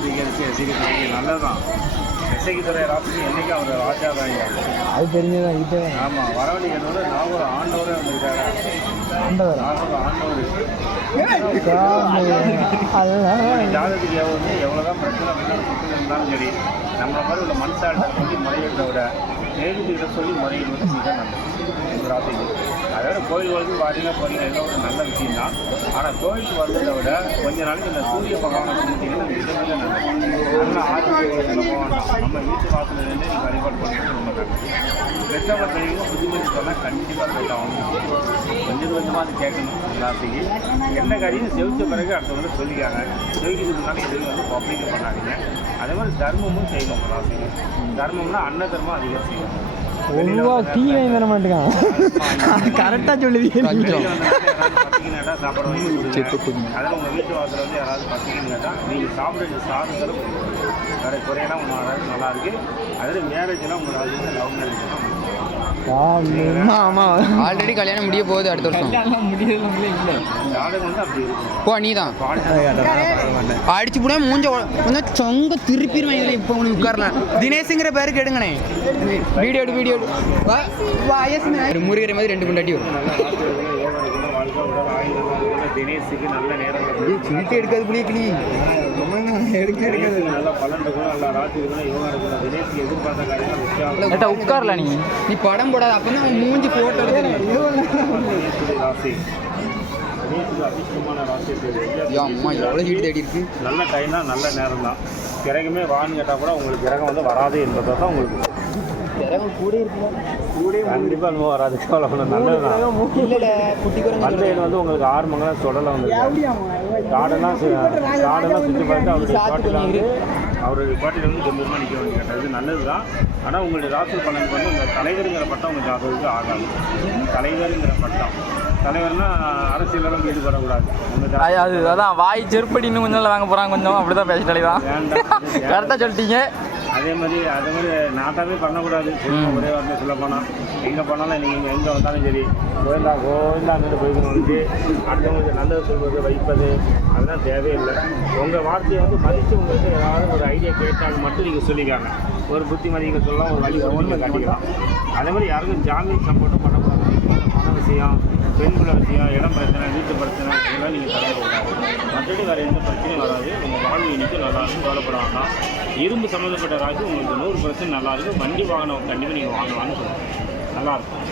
பிடிக்கிறதுக்கு நல்லதுதான். இசைக்குத்துறை ராசி என்றைக்கும் அவர் ராஜா தான். அது தெரிஞ்சதான் இது. ஆமாம், வரவழைக்கிறதோட நாகூர் ஆண்டவரே வந்திருக்காரு. ஆண்டவர் ஆண்டவர் ஜாதகத்துக்கு எவ்வளோதான் பிரச்சனை இருந்தாலும் சரி, நம்மளை மாதிரி உள்ள மனசாட்சி சொல்லி முறையிட்ட விட நேருக்கிட்ட சொல்லி முறையிடுவது மிக நல்லது இந்த ராசிக்கு. அதோட கோயில் வந்து வாரியாக போகிறீங்க எல்லாம் ஒரு நல்ல விஷயம் தான். ஆனால் கோயிலுக்கு வந்ததை விட கொஞ்ச நாளைக்கு இந்த சூரிய பகவானை கும்பிட்டீங்கன்னா மிக மிக நல்லது. நல்ல ஆரோக்கியம் நம்ம வீட்டு வாசலில் இருந்து நீங்கள் வழிபாடு பண்ணுறது ரொம்ப நல்லது. பெற்றவங்க பெரியவங்க புத்திமதி சொன்னால் கண்டிப்பாக பெற்றவங்க கொஞ்சம் கொஞ்சமாக அது கேட்கணும். ராசிக்கு என்ன காரியம் செவிச்ச பிறகு அடுத்தவங்க சொல்லிக்காங்க. செவிக்கிறதுக்கு முன்னாடி எதுவும் வந்து பப்ளிக் பண்ணாதீங்க. அதே மாதிரி தர்மமும் செய்யணும். ராசிக்கு தர்மம்னா அன்ன தர்மம் அதிகம் செய்யணும். கீழே தர மாட்டேங்கான் கரெக்டாக சொல்லுவீங்க. பசிக்கினா சாப்பிட வாங்கி கொடுங்க. அதில் உங்கள் வீட்டு வாசலில் வந்து யாராவது பசிக்குன்னு கேட்டால் நீங்கள் சாப்பிட்ற சாதங்களும் வேறு குறையெல்லாம் ஒன்று அதாவது நல்லா இருக்குது. அதில் மேரேஜ்லாம் உங்களோட அது லவ் மேரேஜ்லாம் ஆல்ரெடி கல்யாணம் முடிய போகுது அடுத்த வருஷம். போ நீ தான் அடிச்சு போட மூஞ்ச கொஞ்சம் சொங்க திருப்பிடுவாங்க. இப்போ உனக்கு உட்காரலாம். தினேஷுங்கிற பேரு கேடுங்கண்ணே. வீடியோ முருகிற மாதிரி 2 குண்டாட்டி வரும். தினேஷுக்கு நல்ல நேரம் சிரித்து எடுக்காது புளியக்கிளி எடுக்காது. நல்லா பலன் இருக்கும். நல்லா ராசி இருக்கணும். யோகா இருக்கணும். தினேஷுக்கு எதிர்பார்த்த காரியங்கள் உட்காரல. நீ படம் போடாத. அப்பதான் அவன் மூஞ்சி போட்டோ ராசி அதிர்ஷ்டமான ராசி. அம்மா எவ்வளோ ஹீட் தேடி இருக்கு. நல்ல டைம் தான், நல்ல நேரம் தான். கிரகமே வான்னு கேட்டால் கூட உங்களுக்கு கிரகம் வந்து வராது என்பதை தான் உங்களுக்கு கூட இருக்கலாம். கண்டிப்பாக அனுபவம் வராது. நல்லது தான். மந்தையில் வந்து உங்களுக்கு 6 மங்கலம் தொடலை வந்து காடெல்லாம் சுற்றி பார்த்து அவருடைய பாட்டில் வந்து கம்பீரமாக நிற்க வேண்டிய கேட்டால் இது நல்லது தான். ஆனால் உங்களுடைய ராசி பலனுக்கு வந்து உங்கள் தலைவருங்கிற பட்டம் உங்கள் ஜாதகத்துக்கு ஆகாது. தலைவருங்கிற பட்டம் தலைவர்னா அரசியலெல்லாம் ஈடுபடக்கூடாது. அதான் வாய் செருப்படி இன்னும் கொஞ்சம் வாங்க போகிறாங்க. கொஞ்சம் அப்படி தான் பேசிட்டாலே தான் கரெக்டாக சொல்லிட்டீங்க. அதே மாதிரி நாட்டாவே பண்ணக்கூடாது. ஒரே வார்த்தை சொல்ல போனால் எங்கே போனாலும் நீங்கள் எங்கே வந்தாலும் சரி கோவிந்தான்னு போய்க்கணும். அடுத்தவங்களுக்கு நல்லது சொல்வது வைப்பது அதெல்லாம் தேவையில்லை. உங்கள் வார்த்தையை வந்து மதித்து உங்களுக்கு ஏதாவது ஒரு ஐடியா கேட்டால் மட்டும் நீங்கள் சொல்லிக்காங்க. ஒரு புத்திமதிகள் சொல்லலாம், ஒரு வழி ஒன்று காட்டிக்கலாம். அதே மாதிரி யாருக்கும் ஜாமீன் சப்போர்ட்டும் பண்ணக்கூடாது. பண விஷயம், பெண்கள விஷயம், இடம் பிரச்சனை, வீட்டு பிரச்சனை இதெல்லாம் நீங்கள் தலையிடக்கூடாது. மற்றபடி வேறு எந்த பிரச்சனையும் வராது. உங்கள் வாழ்வு இன்னைக்கு நல்லா இருக்கும். கவலைப்பட வேண்டாம். இரும்பு சம்மந்தப்பட்ட ராசி உங்களுக்கு 100% நல்லாயிருக்கும். வண்டி வாகனம் கண்டிப்பாக நீங்கள் வாங்கலாம்னு சொல்லுங்கள். நல்லாயிருக்கும்.